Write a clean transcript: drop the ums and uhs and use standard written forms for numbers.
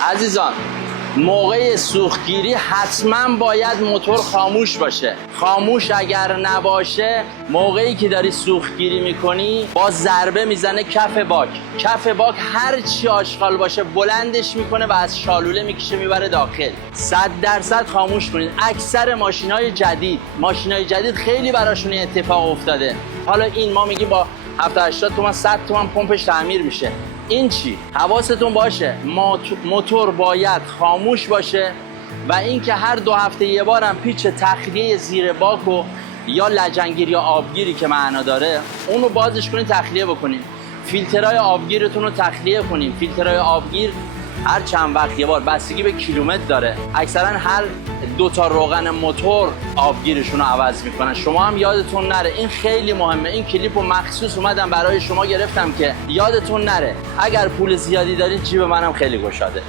عزیزان موقع سوختگیری حتما باید موتور خاموش باشه. خاموش اگر نباشه موقعی که داری سوختگیری میکنی با ضربه میزنه کف باک. کف باک هر چی آشغال باشه بلندش میکنه و از شالوله میکشه میبره داخل. 100% خاموش کنید. اکثر ماشینای جدید خیلی براشون اتفاق افتاده. حالا این ما میگیم با 70-80 تومن 100 تومن پمپش تعمیر میشه. این چی؟ حواستون باشه موتور باید خاموش باشه و اینکه هر 2 هفته یه بارم پیچ تخلیه زیر باکو یا لجنگیر یا آبگیری که معنا داره اونو بازش کنین تخلیه بکنین. فیلترهای آبگیرتون رو تخلیه کنین. فیلترهای آبگیر هر چند وقت یه بار بستگی به کیلومتر داره. اکثرا هر 2 تا روغن موتور آبگیرشون رو عوض میکنن. شما هم یادتون نره، این خیلی مهمه. این کلیپو مخصوص اومدم برای شما گرفتم که یادتون نره. اگر پول زیادی دارید جیب منم خیلی گشاده.